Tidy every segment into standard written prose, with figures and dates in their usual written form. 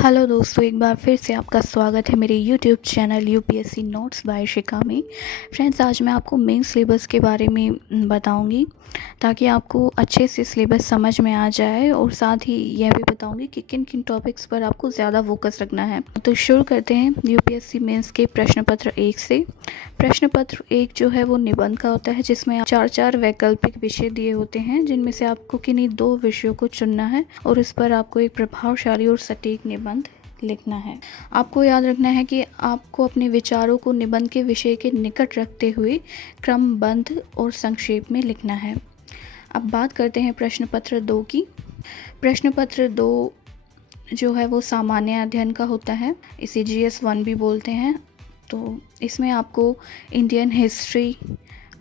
Hello दोस्तों, एक बार फिर से आपका स्वागत है मेरे YouTube channel UPSC notes by Shikha में। फ्रेंड्स, आज मैं आपको मेन सिलेबस के बारे में बताऊंगी ताकि आपको अच्छे से सिलेबस समझ में आ जाए, और साथ ही यह भी बताऊंगी कि किन किन टॉपिक्स पर आपको ज़्यादा फोकस रखना है। तो शुरू करते हैं यूपीएससी मेंस के प्रश्न पत्र 1 से। प्रश्न पत्र 1 जो है वो निबंध का होता है, जिसमें 4 वैकल्पिक विषय दिए होते हैं, जिनमें से आपको किन्हीं 2 विषयों को चुनना है और इस पर आपको एक प्रभावशाली और सटीक निबंध लिखना है। आपको याद रखना है कि आपको अपने विचारों को निबंध के विषय के निकट रखते हुए क्रमबद्ध और संक्षेप में लिखना है। अब बात करते हैं प्रश्न पत्र 2 की। प्रश्न पत्र 2 जो है वो सामान्य अध्ययन का होता है, इसे GS 1 भी बोलते हैं। तो इसमें आपको Indian history,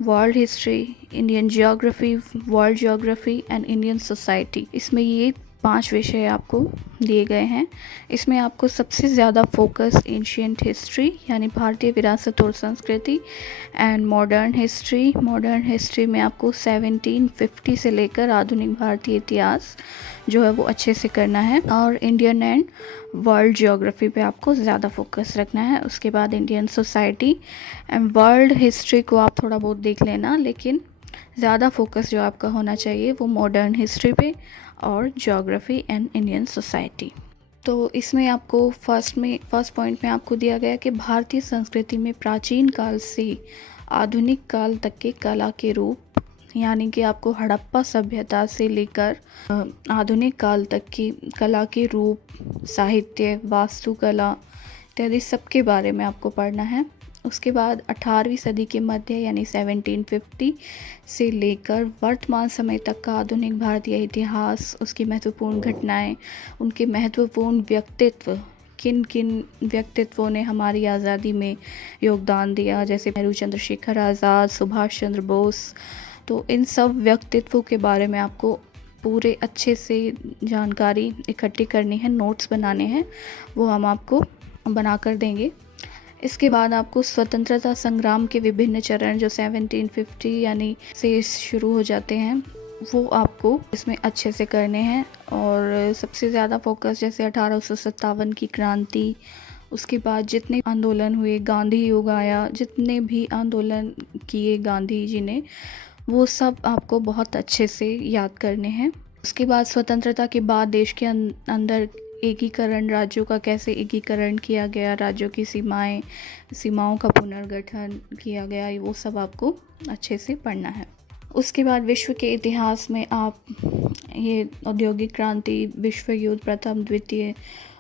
world history, Indian geography, world geography and Indian society, इसमें ये 5 विषय आपको दिए गए हैं। इसमें आपको सबसे ज़्यादा फोकस एंशिएंट हिस्ट्री यानी भारतीय विरासत और संस्कृति एंड मॉडर्न हिस्ट्री में आपको 1750 से लेकर आधुनिक भारतीय इतिहास जो है वो अच्छे से करना है, और इंडियन एंड वर्ल्ड जियोग्राफी पे आपको ज़्यादा फोकस रखना है। उसके बाद Indian society and world history को आप थोड़ा बहुत देख लेना, लेकिन ज़्यादा फोकस जो आपका होना चाहिए वो मॉडर्न हिस्ट्री पे और ज्योग्राफी एंड इंडियन सोसाइटी। तो इसमें आपको फर्स्ट पॉइंट में आपको दिया गया कि भारतीय संस्कृति में प्राचीन काल से आधुनिक काल तक के कला के रूप, यानी कि आपको हड़प्पा सभ्यता से लेकर आधुनिक काल तक की कला के रूप, साहित्य, वास्तुकला इत्यादि सबके बारे में आपको पढ़ना है। उसके बाद 18वीं सदी के मध्य यानी 1750 से लेकर वर्तमान समय तक का आधुनिक भारतीय इतिहास, उसकी महत्वपूर्ण घटनाएं, उनके महत्वपूर्ण व्यक्तित्व, किन किन व्यक्तित्वों ने हमारी आज़ादी में योगदान दिया, जैसे नेहरू, चंद्रशेखर आज़ाद, सुभाष चंद्र बोस। तो इन सब व्यक्तित्वों के बारे में आपको पूरे अच्छे से जानकारी इकट्ठी करनी है, नोट्स बनाने हैं, वो हम आपको बना कर देंगे। इसके बाद आपको स्वतंत्रता संग्राम के विभिन्न चरण जो 1750 यानी से शुरू हो जाते हैं, वो आपको इसमें अच्छे से करने हैं। और सबसे ज़्यादा फोकस जैसे 1857 की क्रांति, उसके बाद जितने आंदोलन हुए, गांधी युग आया, जितने भी आंदोलन किए गांधी जी ने, वो सब आपको बहुत अच्छे से याद करने हैं। उसके बाद स्वतंत्रता के बाद देश के अंदर एकीकरण, राज्यों का कैसे एकीकरण किया गया, राज्यों की सीमाओं का पुनर्गठन किया गया, वो सब आपको अच्छे से पढ़ना है। उसके बाद विश्व के इतिहास में आप ये औद्योगिक क्रांति, विश्व युद्ध प्रथम द्वितीय,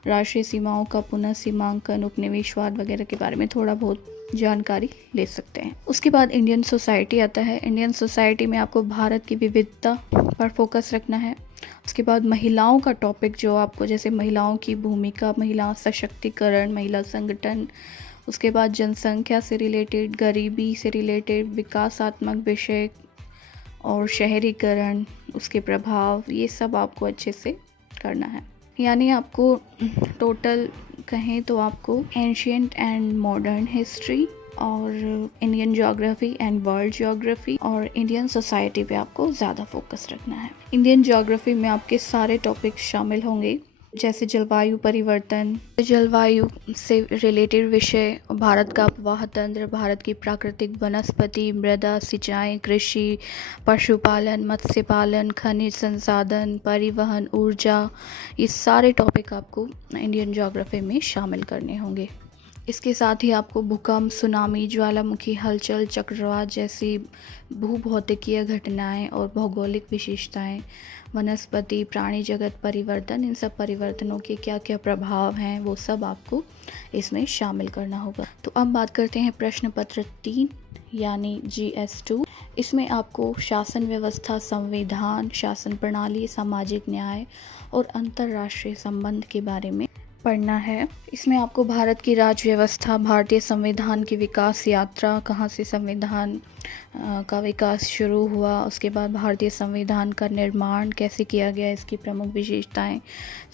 राष्ट्रीय सीमाओं का पुनः सीमांकन, उपनिवेशवाद वगैरह के बारे में थोड़ा बहुत जानकारी ले सकते हैं। उसके बाद इंडियन सोसाइटी आता है। इंडियन सोसाइटी में आपको भारत की विविधता पर फोकस रखना है। उसके बाद महिलाओं का टॉपिक जो आपको, जैसे महिलाओं की भूमिका, महिला सशक्तिकरण, महिला संगठन, उसके बाद जनसंख्या से रिलेटेड, गरीबी से रिलेटेड, विकासात्मक विषय और शहरीकरण, उसके प्रभाव, ये सब आपको अच्छे से करना है। यानी आपको टोटल कहें तो आपको एंशिएंट एंड मॉडर्न हिस्ट्री और Indian geography and world geography और इंडियन सोसाइटी पे आपको ज़्यादा फोकस रखना है। इंडियन ज्योग्राफी में आपके सारे टॉपिक शामिल होंगे, जैसे जलवायु परिवर्तन, जलवायु से रिलेटेड विषय, भारत का अपवाह तंत्र, भारत की प्राकृतिक वनस्पति, मृदा, सिंचाई, कृषि, पशुपालन, मत्स्य पालन, खनिज संसाधन, परिवहन, ऊर्जा, ये सारे टॉपिक आपको इंडियन ज्योग्राफी में शामिल करने होंगे। इसके साथ ही आपको भूकंप, सुनामी, ज्वालामुखी हलचल, चक्रवात जैसी भूभौतिकीय घटनाएं और भौगोलिक विशेषताएं, वनस्पति, प्राणी जगत परिवर्तन, इन सब परिवर्तनों के क्या क्या प्रभाव हैं, वो सब आपको इसमें शामिल करना होगा। तो अब बात करते हैं प्रश्न पत्र 3 यानी GS 2। इसमें आपको शासन व्यवस्था, संविधान, शासन प्रणाली, सामाजिक न्याय और अंतर्राष्ट्रीय संबंध के बारे में पढ़ना है। इसमें आपको भारत की राज्य व्यवस्था, भारतीय संविधान की विकास यात्रा, कहाँ से संविधान का विकास शुरू हुआ, उसके बाद भारतीय संविधान का निर्माण कैसे किया गया, इसकी प्रमुख विशेषताएं,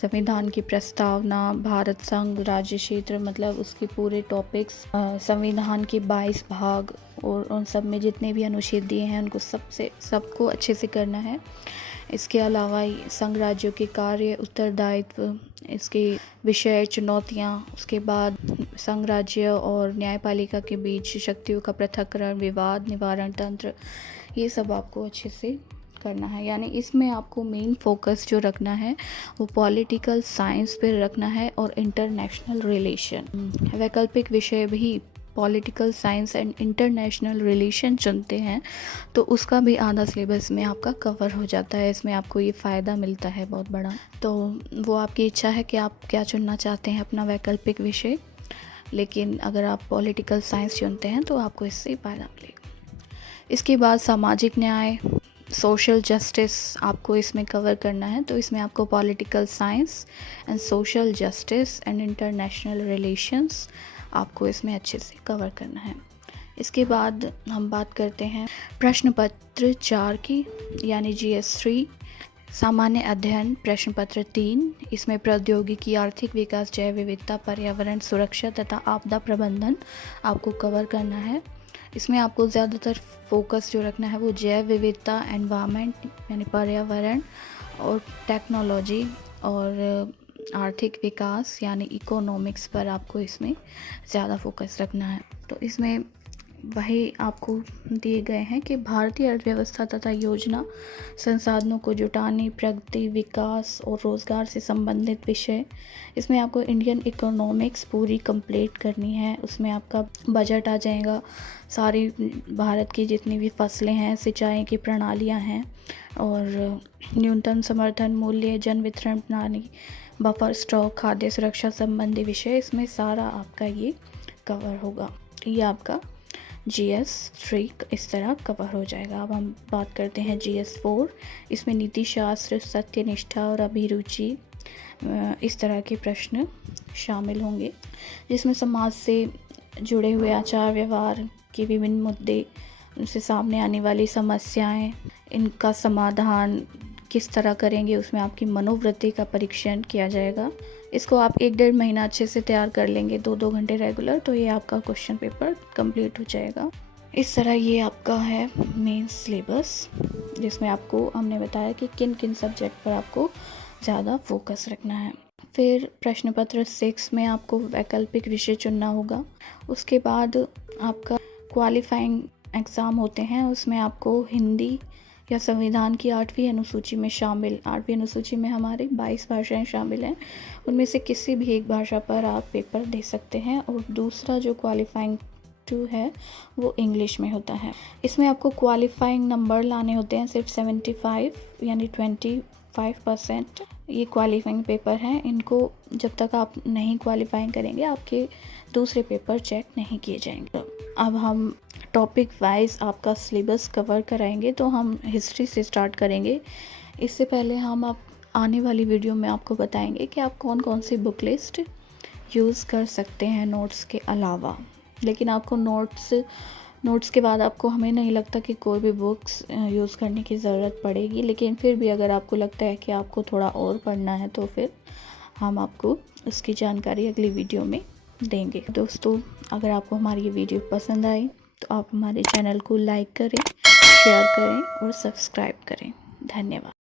संविधान की प्रस्तावना, भारत संघ, राज्य क्षेत्र, मतलब उसके पूरे टॉपिक्स, संविधान के 22 भाग और उन सब में जितने भी अनुच्छेद दिए हैं उनको सबको अच्छे से करना है। इसके अलावा संघ राज्यों के कार्य, उत्तरदायित्व, इसके विषय, चुनौतियाँ, उसके बाद संघ, राज्य और न्यायपालिका के बीच शक्तियों का पृथक्करण, विवाद निवारण तंत्र, ये सब आपको अच्छे से करना है। यानी इसमें आपको मेन फोकस जो रखना है वो पॉलिटिकल साइंस पे रखना है और इंटरनेशनल रिलेशन। वैकल्पिक विषय भी political science and international relation चुनते हैं तो उसका भी आधा सिलेबस में आपका कवर हो जाता है। इसमें आपको ये फ़ायदा मिलता है बहुत बड़ा। तो वो आपकी इच्छा है कि आप क्या चुनना चाहते हैं अपना वैकल्पिक विषय, लेकिन अगर आप पॉलिटिकल साइंस चुनते हैं तो आपको इससे फ़ायदा मिलेगा। इसके बाद सामाजिक न्याय, सोशल जस्टिस आपको इसमें कवर करना है। तो इसमें आपको political science and social justice and international relations आपको इसमें अच्छे से कवर करना है। इसके बाद हम बात करते हैं प्रश्न पत्र 4 की, यानी GS 3 सामान्य अध्ययन। प्रश्न पत्र 3, इसमें प्रौद्योगिकी, आर्थिक विकास, जैव विविधता, पर्यावरण सुरक्षा तथा आपदा प्रबंधन आपको कवर करना है। इसमें आपको ज़्यादातर फोकस जो रखना है वो जैव विविधता, एनवायरनमेंट यानी पर्यावरण, और टेक्नोलॉजी और आर्थिक विकास यानी इकोनॉमिक्स पर आपको इसमें ज़्यादा फोकस रखना है। तो इसमें वही आपको दिए गए हैं कि भारतीय अर्थव्यवस्था तथा योजना संसाधनों को जुटाने, प्रगति, विकास और रोज़गार से संबंधित विषय। इसमें आपको इंडियन इकोनॉमिक्स पूरी कंप्लीट करनी है। उसमें आपका बजट आ जाएगा, सारी भारत की जितनी भी फसलें हैं, सिंचाई की प्रणालियां हैं, और न्यूनतम समर्थन मूल्य, जन वितरण प्रणाली, बफर स्टॉक, खाद्य सुरक्षा संबंधी विषय, इसमें सारा आपका ये कवर होगा। ये आपका GS 3 इस तरह कवर हो जाएगा। अब हम बात करते हैं GS 4। इसमें नीति शास्त्र, सत्यनिष्ठा और अभिरुचि, इस तरह के प्रश्न शामिल होंगे, जिसमें समाज से जुड़े हुए आचार व्यवहार के विभिन्न मुद्दे, उनसे सामने आने वाली समस्याएं, इनका समाधान किस तरह करेंगे, उसमें आपकी मनोवृत्ति का परीक्षण किया जाएगा। इसको आप 1-1.5 महीना अच्छे से तैयार कर लेंगे, 2-2 घंटे रेगुलर, तो ये आपका क्वेश्चन पेपर कंप्लीट हो जाएगा। इस तरह ये आपका है मेन सिलेबस, जिसमें आपको हमने बताया कि किन किन सब्जेक्ट पर आपको ज़्यादा फोकस रखना है। फिर प्रश्न पत्र 6 में आपको वैकल्पिक विषय चुनना होगा। उसके बाद आपका क्वालिफाइंग एग्ज़ाम होते हैं, उसमें आपको हिंदी या संविधान की 8वीं अनुसूची में शामिल, 8वीं अनुसूची में हमारी 22 भाषाएं शामिल हैं, उनमें से किसी भी एक भाषा पर आप पेपर दे सकते हैं। और दूसरा जो क्वालिफाइंग 2 है वो इंग्लिश में होता है। इसमें आपको क्वालिफाइंग नंबर लाने होते हैं सिर्फ 75, यानी 25%। ये क्वालिफाइंग पेपर हैं, इनको जब तक आप नहीं क्वालिफाइंग करेंगे आपके दूसरे पेपर चेक नहीं किए जाएंगे। अब हम टॉपिक वाइज आपका सिलेबस कवर कराएंगे, तो हम हिस्ट्री से स्टार्ट करेंगे। इससे पहले हम आप आने वाली वीडियो में आपको बताएंगे कि आप कौन कौन सी बुक लिस्ट यूज़ कर सकते हैं नोट्स के अलावा। लेकिन आपको नोट्स के बाद आपको, हमें नहीं लगता कि कोई भी बुक्स यूज़ करने की ज़रूरत पड़ेगी, लेकिन फिर भी अगर आपको लगता है कि आपको थोड़ा और पढ़ना है तो फिर हम आपको उसकी जानकारी अगली वीडियो में देंगे। दोस्तों, अगर आपको हमारी ये वीडियो पसंद आई तो आप हमारे चैनल को लाइक करें, शेयर करें और सब्सक्राइब करें। धन्यवाद।